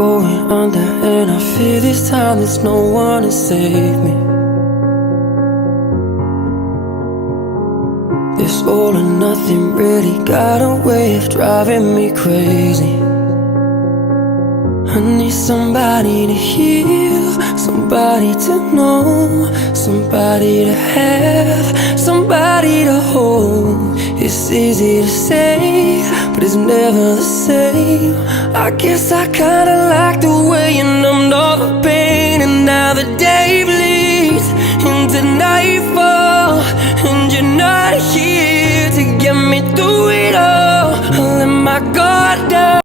going under, and I fear this time there's no one to save me. This all or nothing really got a way of driving me crazy. I need somebody to heal, somebody to know, somebody to have, somebody to hold. It's easy to say, but it's never the same. I guess I kinda like the way you numbed all the pain, and now the day bleeds into nightfall, and you're not here to get me through it all. I let my guard down.